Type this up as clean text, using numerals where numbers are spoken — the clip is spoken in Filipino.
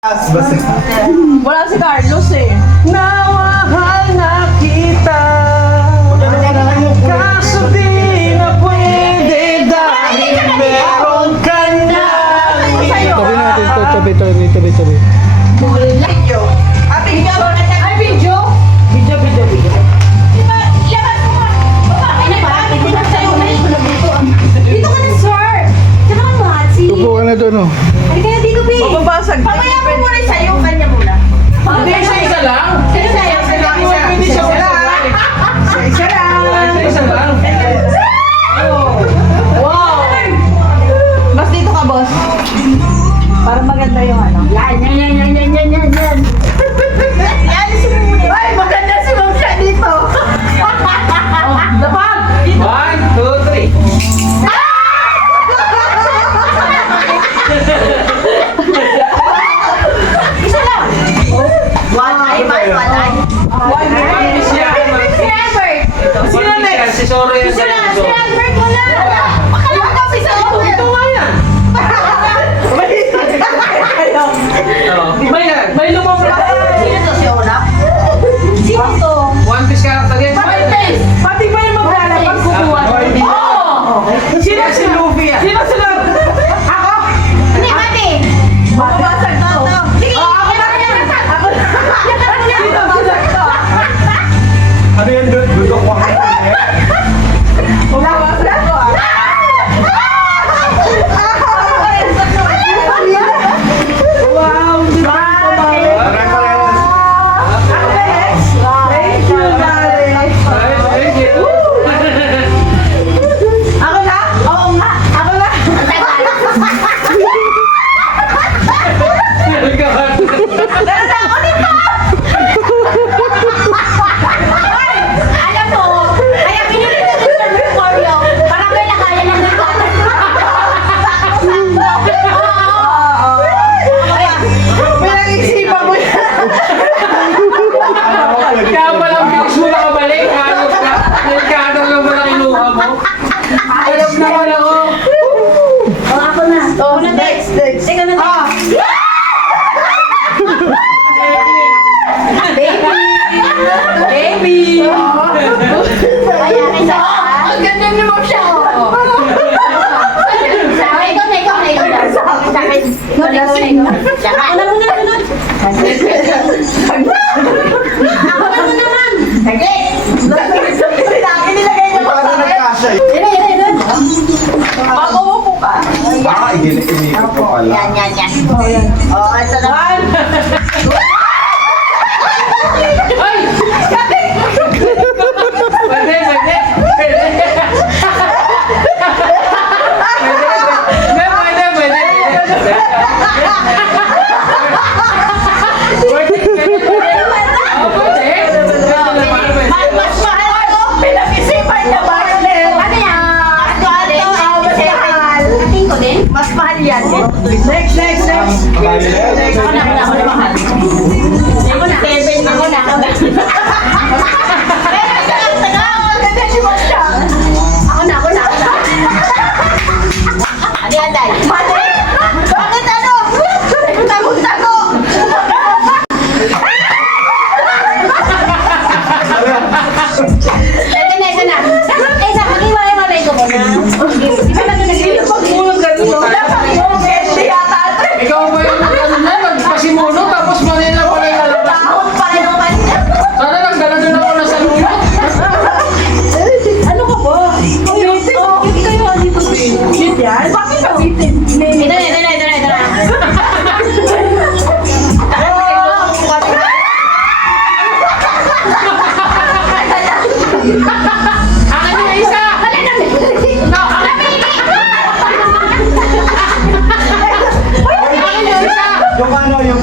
Wala si Carlos eh. Nawahal na kita, kaso di na pwede dahil meron ka na. Tabi natin to, tabi. Video. Video. Ay, video? Video. Dito ka na, sir! Tsaka ka mahati. Tupo ka na doon, oh. Halika na dito, babe. Mababasag. Mamaya mo muna sa'yo, kanya muna. Hindi, isa lang. Isa lang. Pwede siya Isa lang. Isa lang. Wow. Mas dito ka, boss. Para maganda yung ano. Yan. Yan, sumuli. Ay, maganda si Ma'am siya dito. Dapat! 1, 2, 3. Isa lang. One eye, one eye. Si Albert. Si Albert. Sino next? Si Sorry. Si Albert, wala. Akala ko si Albert. Ito nga yan. Iba yan. May lumabas. Sino to, si Olaf? Sino to? One Piece character yan. Pati ba yung maglalapag kukuha? Oo! Sino si Luffy yan? Sino sila? Ako? Hindi, mati. Mababasag na to. Sige, Ako na. Sino sila to? Ano yan, dudok ko ang Mababasag ko ah. Wow! Di ba? Thank you, darling. Thank you. Ako na? Oo nga. Ako na. alam mo, kaya pinili ko dun sa Mercurio, parang may nakaya ng nagkala. Pinag-isipan mo yan. Kaya palang bilis mo nakabalik. Hanap ka. Delikado lang mo na kinuha mo. Ayos naman ako. Ako na. Oh, next. Ikaw na. Baby! Kaya kita. Ang ganda ni Ma'am siya. Ikaw na. Sa akin. Ako na muna, sunod. Ako na muna, ma'am. Saglit. Nilagay niya pa sa akin. nagkasya eh. Yan. Bago mo po ka. Inikot ko pala. Yan. Oh, ito na. One. Ay! Pwede. Mas mahal ako. Pinag-isipan niya ba? Ano yan? Ating ko din? Mas mahal yan. Next. Ako na mahal. Ako na. Ako na. Ganda si Ma'am siya. Ako na. Aday. Mali. Bakit ano? Tago. Ito na. Isa, mag-iwalay ko muna. Di ba Sino pag-mulong ganito? Dapat yung candy yata. Ikaw ba yung ano na? Nagpasimuno tapos manila pala yung lalabas mo? Takot pa rin ang kanya. Sana nagdala din ako na sa lulo. Ano ka ba? Hindi kayo dito. Cute yan? Bakit nabitin? Ito na. Akin yung isa! Yung ano, yung